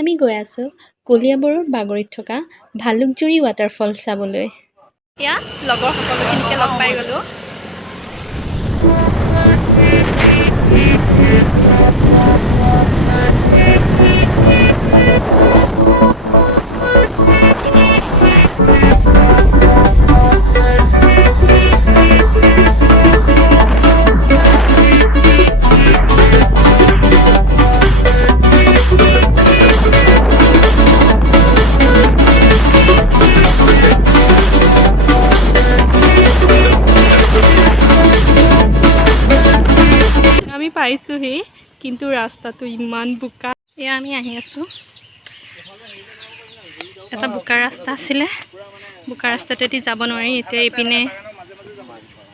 আমি গৈ আছো কলিয়াবৰৰ বাগৰিত থকা ভালুকজুৰি ৱাটাৰফল চাবলৈ। এয়া লগৰ সকলোখিনিকে লগ পাই গ'লো। পাইছোহি কিন্তু ৰাস্তাটো ইমান বোকা। এয়া আমি আহি আছো, এটা বোকা ৰাস্তা আছিলে, বোকা ৰাস্তাতেদি যাব নোৱাৰি। এতিয়া এইপিনে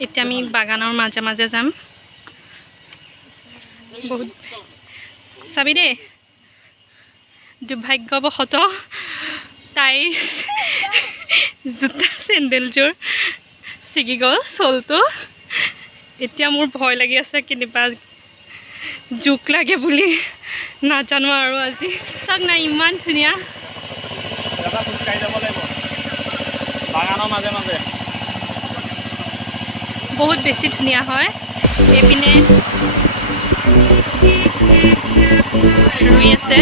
এতিয়া আমি বাগানৰ মাজে মাজে যাম। বহুত চাবি দেই, দুৰ্ভাগ্যবশত তাইৰ জোতা চেণ্ডেলযোৰ ছিগি গ'ল চলটো। এতিয়া মোৰ ভয় লাগি আছে, কেনিবা জোক লাগে বুলি নাজানো আৰু। আজি চাওক না ইমান ধুনীয়া, বহুত বেছি ধুনীয়া হয়। এইপিনে ৰুই আছে,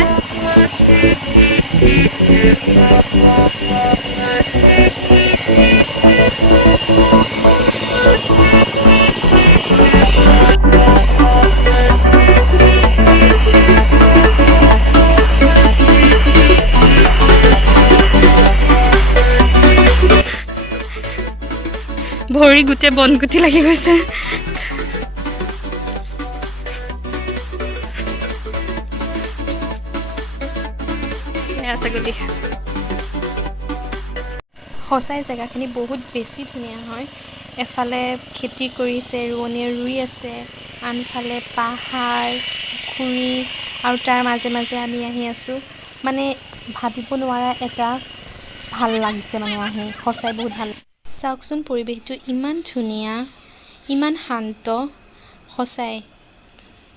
ভৰি গোটেই বনগুটি লাগি গৈছে। সঁচাই জেগাখিনি বহুত বেছি ধুনীয়া হয়। এফালে খেতি কৰিছে, ৰোৱনীয়ে ৰুই আছে, আনফালে পাহাৰ, পুখুৰী, আৰু তাৰ মাজে মাজে আমি আহি আছোঁ। মানে ভাবিব নোৱাৰা এটা ভাল লাগিছে, মানে আহি সঁচাই বহুত ভাল। চাওকচোন পৰিৱেশটো ইমান ধুনীয়া, ইমান শান্ত, সঁচাই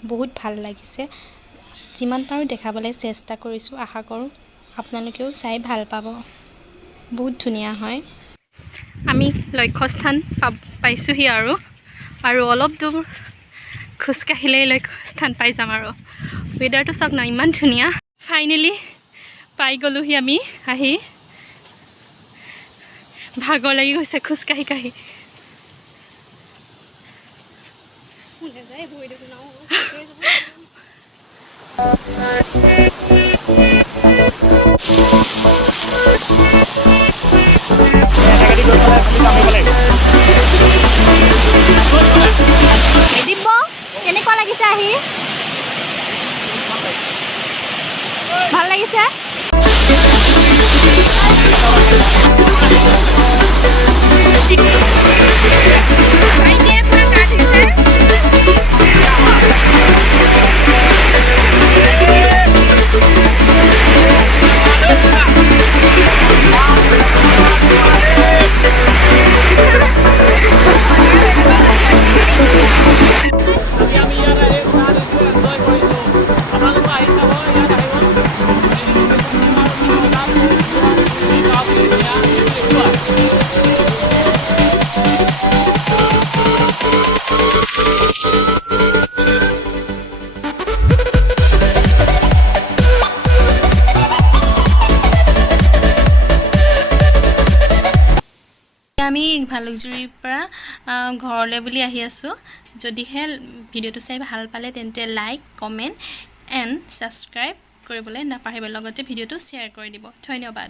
বহুত ভাল লাগিছে। যিমান পাৰোঁ দেখাবলৈ চেষ্টা কৰিছোঁ, আশা কৰোঁ আপোনালোকেও চাই ভাল পাব। বহুত ধুনীয়া হয়। আমি লক্ষ্যস্থান পাইছোঁহি আৰু অলপ দূৰ খোজকাঢ়িলেই লক্ষ্যস্থান পাই যাম। আৰু ৱেডাৰটো চাওক না ইমান ধুনীয়া। ফাইনেলি পাই গ'লোহি আমি আহি। ভাগৰ লাগি গৈছে খোজকাঢ়ি কাঢ়ি। কেনেকুৱা লাগিছে আহি? ভাল লাগিছে। আমি ভালুকজুৰিৰ পৰা ঘৰলৈ বুলি আহি আছোঁ। যদিহে ভিডিঅ'টো চাই ভাল পালে তেন্তে লাইক, কমেণ্ট এণ্ড ছাবস্ক্ৰাইব কৰিবলৈ নাপাহৰিব। লগতে ভিডিঅ'টো শ্বেয়াৰ কৰি দিব। ধন্যবাদ।